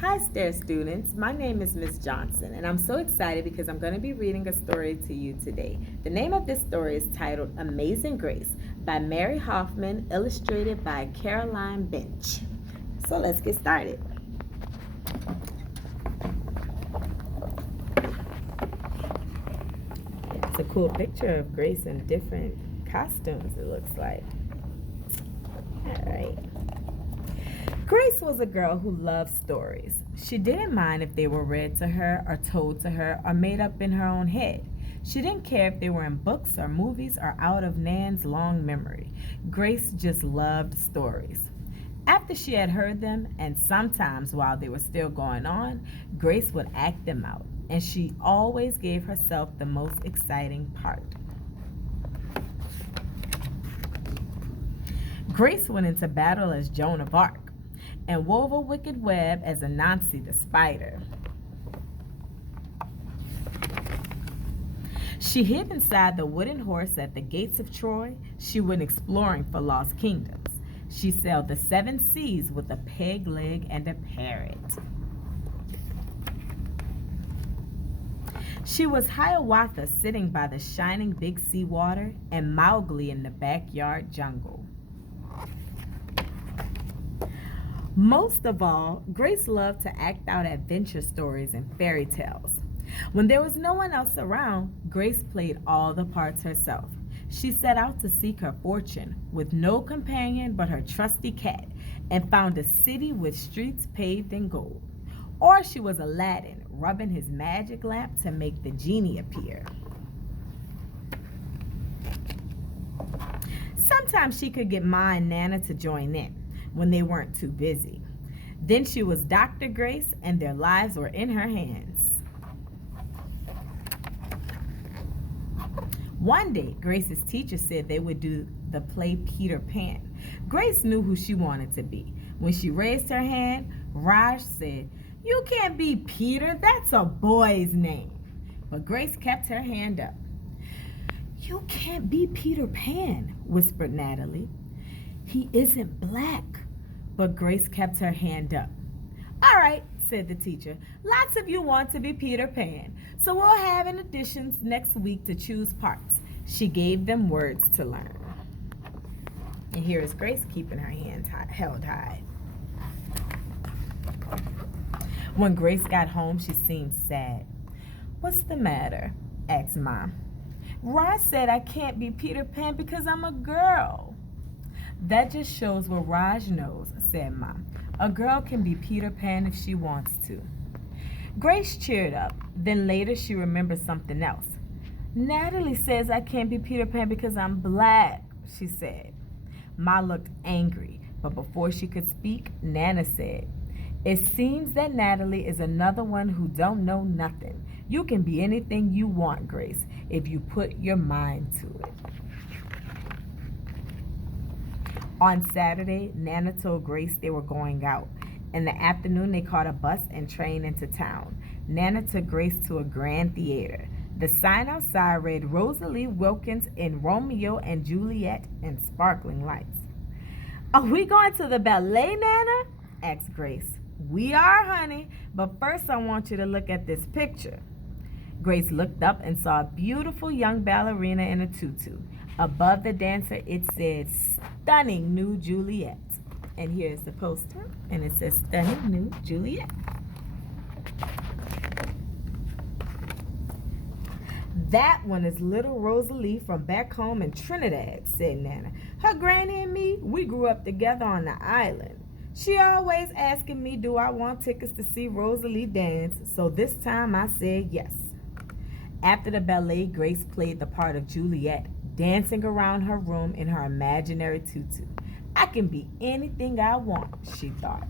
Hi there, students. My name is Miss Johnson, and I'm so excited because I'm going to be reading a story to you today. The name of this story is titled Amazing Grace by Mary Hoffman, illustrated by Caroline Bench. So let's get started. It's a cool picture of Grace in different costumes, it looks like. All right. Grace was a girl who loved stories. She didn't mind if they were read to her or told to her or made up in her own head. She didn't care if they were in books or movies or out of Nan's long memory. Grace just loved stories. After she had heard them, and sometimes while they were still going on, Grace would act them out, and she always gave herself the most exciting part. Grace went into battle as Joan of Arc and wove a wicked web as Anansi the spider. She hid inside the wooden horse at the gates of Troy. She went exploring for lost kingdoms. She sailed the 7 seas with a peg leg and a parrot. She was Hiawatha sitting by the shining big sea water and Mowgli in the backyard jungle. Most of all, Grace loved to act out adventure stories and fairy tales. When there was no one else around, Grace played all the parts herself. She set out to seek her fortune with no companion but her trusty cat and found a city with streets paved in gold. Or she was Aladdin, rubbing his magic lamp to make the genie appear. Sometimes she could get Ma and Nana to join in when they weren't too busy. Then she was Dr. Grace, and their lives were in her hands. One day, Grace's teacher said they would do the play Peter Pan. Grace knew who she wanted to be. When she raised her hand, Raj said, "You can't be Peter, that's a boy's name." But Grace kept her hand up. "You can't be Peter Pan," whispered Natalie. "He isn't black." But Grace kept her hand up. "All right," said the teacher. "Lots of you want to be Peter Pan, so we'll have an auditions next week to choose parts." She gave them words to learn. And here is Grace keeping her hands held high. When Grace got home, she seemed sad. "What's the matter?" asked Mom. "Raj said I can't be Peter Pan because I'm a girl." "That just shows what Raj knows," said Mom. "A girl can be Peter Pan if she wants to." Grace cheered up. Then later she remembered something else. "Natalie says I can't be Peter Pan because I'm black," she said. Ma looked angry, but before she could speak, Nana said, "It seems that Natalie is another one who don't know nothing. You can be anything you want, Grace, if you put your mind to it." On Saturday, Nana told Grace they were going out. In the afternoon, they caught a bus and train into town. Nana took Grace to a grand theater. The sign outside read Rosalie Wilkins in Romeo and Juliet in sparkling lights. "Are we going to the ballet, Nana?" asked Grace. "We are, honey, but first I want you to look at this picture." Grace looked up and saw a beautiful young ballerina in a tutu. Above the dancer, it said, "Stunning New Juliet." And here's the poster, and it says, "Stunning New Juliet." "That one is little Rosalie from back home in Trinidad," said Nana. "Her granny and me, we grew up together on the island. She always asking me, do I want tickets to see Rosalie dance, so this time I said yes." After the ballet, Grace played the part of Juliet, dancing around her room in her imaginary tutu. "I can be anything I want," she thought.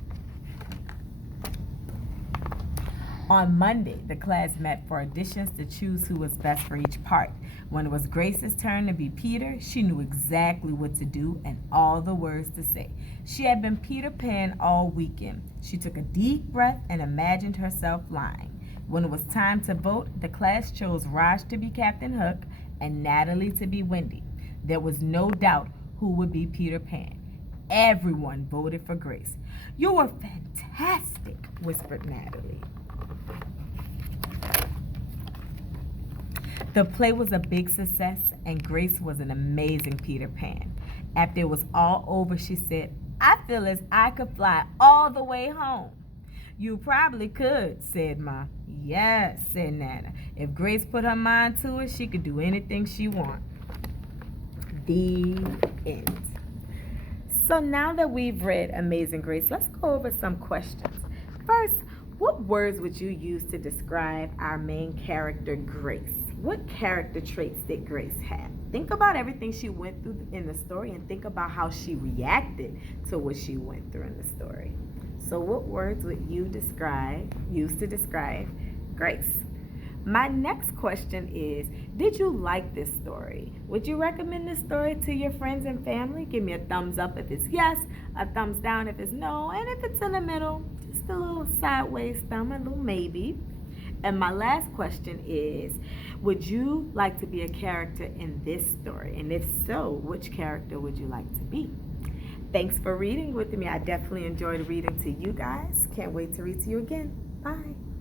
On Monday, the class met for auditions to choose who was best for each part. When it was Grace's turn to be Peter, she knew exactly what to do and all the words to say. She had been Peter Pan all weekend. She took a deep breath and imagined herself flying. When it was time to vote, the class chose Raj to be Captain Hook and Natalie to be Wendy. There was no doubt who would be Peter Pan. Everyone voted for Grace. "You were fantastic," whispered Natalie. The play was a big success, and Grace was an amazing Peter Pan. After it was all over, she said, I feel as I could fly all the way home. You probably could, said Ma. Yes, said Nana. If Grace put her mind to it, she could do anything she wants. The end. So now that we've read Amazing Grace, let's go over some questions. First, what words would you use to describe our main character, Grace? What character traits did Grace have? Think about everything she went through in the story and think about how she reacted to what she went through in the story. So what words would you use to describe Grace? My next question is, did you like this story? Would you recommend this story to your friends and family? Give me a thumbs up if it's yes, a thumbs down if it's no, and if it's in the middle, just a little sideways thumb, a little maybe. And my last question is, would you like to be a character in this story? And if so, which character would you like to be? Thanks for reading with me. I definitely enjoyed reading to you guys. Can't wait to read to you again. Bye.